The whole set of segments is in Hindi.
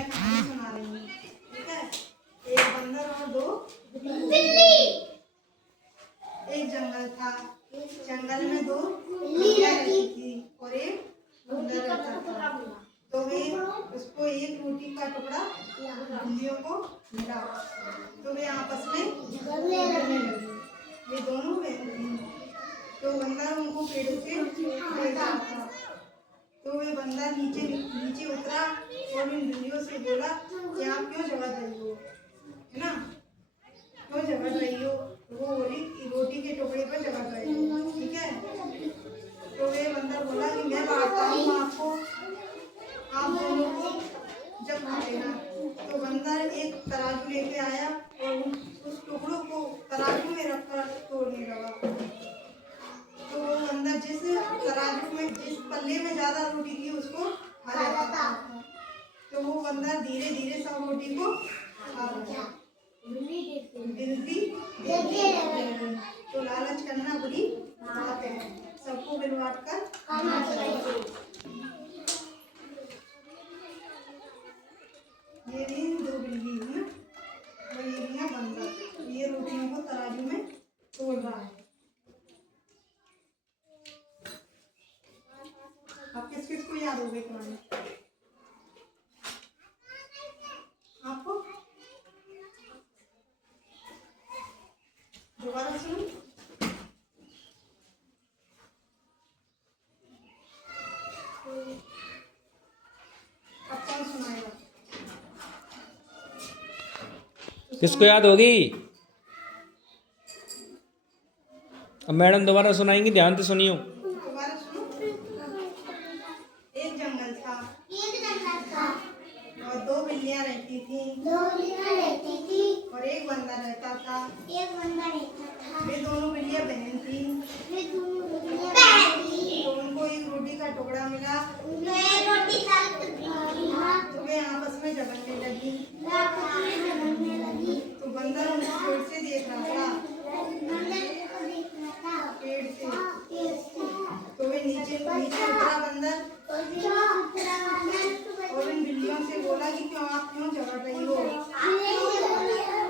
मैं कहानी सुना रही हूँ, ठीक है। एक बंदर और दो बिल्ली। एक जंगल था, जंगल में दो बिल्लियाँ रहती थी और एक बंदर रहता था। तो वे उसको एक रोटी का टुकड़ा बिल्लियों को मिला, तो वे आपस में झगड़ने लगी। वे दोनों बहन थी। तो बंदर उनको पेड़ से फेंक रहा था। तो वे बंदर नीचे उतरा और इन बिल्लियों से बोला कि आप क्यों झगड़ रही हो, है ना, क्यों झगड़ रही हो। तो वो बोली कि रोटी के टुकड़े पर झगड़ रही हो, ठीक है। तो वे बंदर बोला कि मैं बांटता हूँ आपको, आप दोनों को जब खा लेना। तो बंदर एक तराजू लेके आया और उस टुकड़ों को तराजू में रखकर तोड़ने लगा। तो वो बंदर जिस तराजू में जिस पल्ले में ज्यादा रोटी थी उसको खा लेता था। तो वो बंदर धीरे धीरे सब रोटी को खा गया। बिल्ली तो लालच करना बुरी बात है, सबको मिल बांट कर खाना चाहिए। ये भी दो बिल्ली है, वो ये भी है बंदर, ये रोटियों को तराजू में तोड़ रहा है। अब किस किस को याद हो गई कहानी? आपको दोबारा सुनो। अब कौन सुनाएगा? किसको याद होगी? अब मैडम दोबारा सुनाएंगी, ध्यान से सुनियो। दोबारा सुनो। एक जंगल था और दो बिल्लियाँ रहती थी और एक बंदर रहता था। वे दोनों बिल्लियाँ बहन थी। तो उनको एक रोटी का टुकड़ा मिला, तो वे आपस में झगड़ने लगी। तो बंदर उनको पेड़ से देख रहा था, पेड़ से। तो वे नीचे उतरा बंदर और इन बिल्लियों से बोला कि आप क्यों झगड़ रही हो।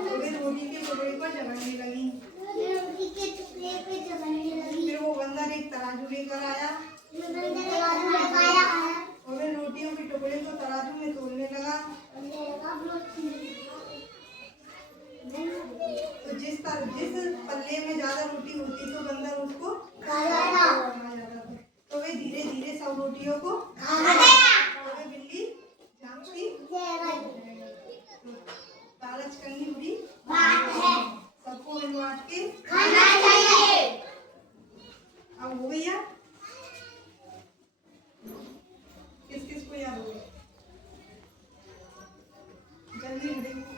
तो वे रोटी के टुकड़े पर झगड़ने लगी। फिर वो बंदर एक तराजू लेकर आया और इन रोटियों के टुकड़े को तराजू में तोलने लगा। तो जिस पल्ले में ज्यादा रोटी होती तो बंदर उसको खा जाता था। तो वे धीरे धीरे सब रोटियों को खा गया। तो वे बिल्ली झांकती लालच करनी बुरी बात है, सबको मिल बांट के खाना चाहिए। अब हो गया, किस किस को याद हो गया? जल्दी देखो।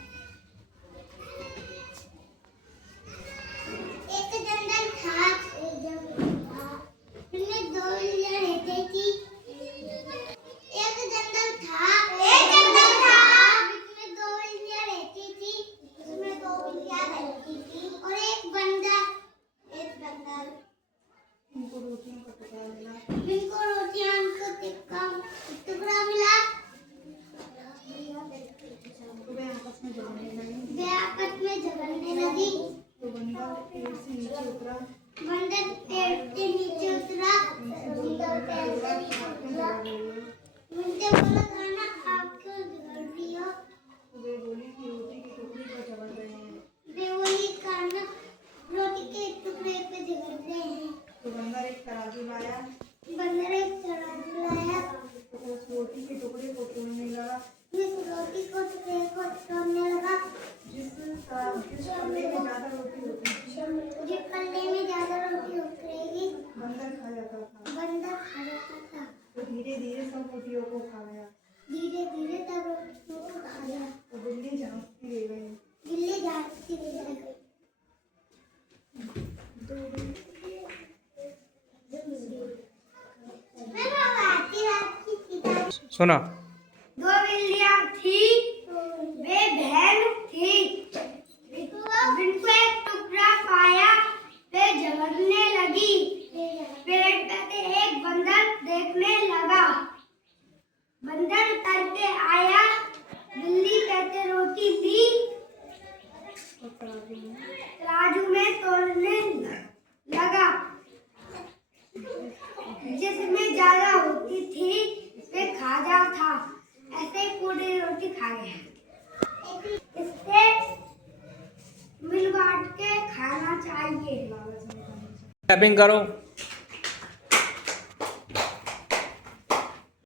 तो बंदर पेड़ से नीचे उतरा वे बोली कि रोटी के टुकड़े पर झगड़ रहे हैं। तो बंदर एक तराजू लाया तो उस रोटी के टुकड़े को तोड़ने लगा। जिस पल्ले में ज्यादा रोटी होती बंदर खा जाता था। तो धीरे धीरे सब रोटियों को खा गया। तो बिल्ली झांकती रह गई। सुना। दो बिल्लियाँ थी, वे बहन थी। जिनको एक टुकड़ा पाया वे झगड़ने लगी। पेड़ पे से एक बंदर देखने लगा। बंदर उतर के आया था, ऐसे पूरी रोटी खा गया। इससे मिल बांट के खाना चाहिए। क्लैपिंग करो।